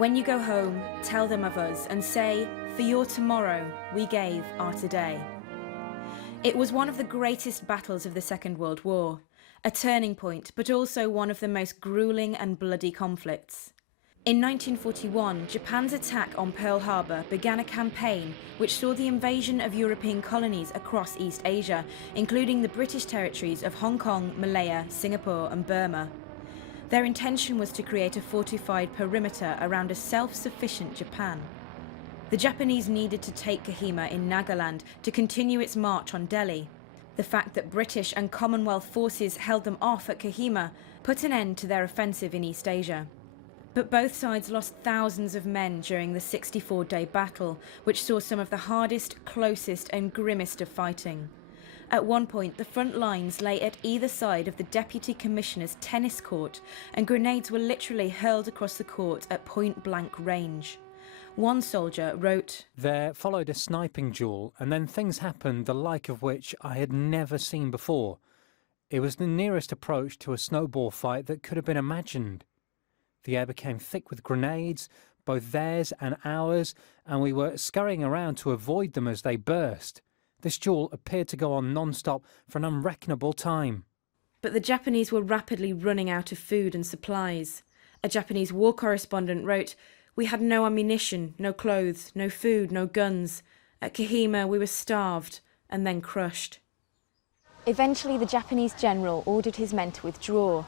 When you go home, tell them of us and say, for your tomorrow, we gave our today. It was one of the greatest battles of the Second World War, a turning point, but also one of the most grueling and bloody conflicts. In 1941, Japan's attack on Pearl Harbor began a campaign which saw the invasion of European colonies across East Asia, including the British territories of Hong Kong, Malaya, Singapore and Burma. Their intention was to create a fortified perimeter around a self-sufficient Japan. The Japanese needed to take Kohima in Nagaland to continue its march on Delhi. The fact that British and Commonwealth forces held them off at Kohima put an end to their offensive in East Asia. But both sides lost thousands of men during the 64-day battle, which saw some of the hardest, closest and grimmest of fighting. At one point, the front lines lay at either side of the Deputy Commissioner's tennis court, and grenades were literally hurled across the court at point-blank range. One soldier wrote, "There followed a sniping duel, and then things happened the like of which I had never seen before. It was the nearest approach to a snowball fight that could have been imagined. The air became thick with grenades, both theirs and ours, and we were scurrying around to avoid them as they burst. This duel appeared to go on non-stop for an unreckonable time." But the Japanese were rapidly running out of food and supplies. A Japanese war correspondent wrote, "We had no ammunition, no clothes, no food, no guns. At Kohima we were starved and then crushed." Eventually the Japanese general ordered his men to withdraw.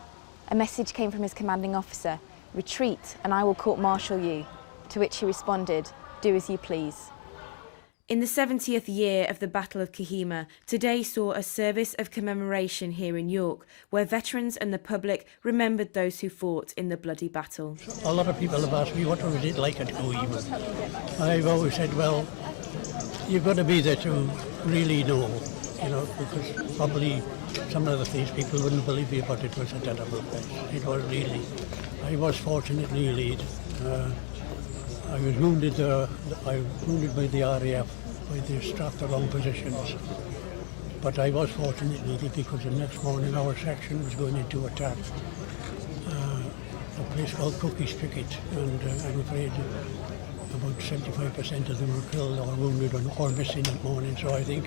A message came from his commanding officer, "Retreat and I will court-martial you," to which he responded, "Do as you please." In the 70th year of the Battle of Kohima, today saw a service of commemoration here in York, where veterans and the public remembered those who fought in the bloody battle. A lot of people have asked me what was it like at Kohima. I've always said, well, you've got to be there to really know, because probably some of the things people wouldn't believe you, but it was a terrible place. It was really. I was fortunate really. I was wounded by the RAF, by the strapped along positions. But I was fortunate really because the next morning our section was going into attack a place called Cookie's Picket, and I'm afraid about 75% of them were killed or wounded or missing that morning. So I think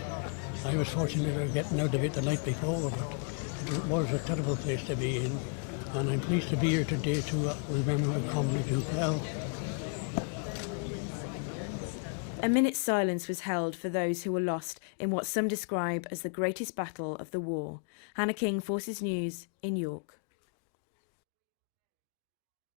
I was fortunate of getting out of it the night before, but it was a terrible place to be in. And I'm pleased to be here today to remember and commemorate well. A minute's silence was held for those who were lost in what some describe as the greatest battle of the war. Hannah King, Forces News in York.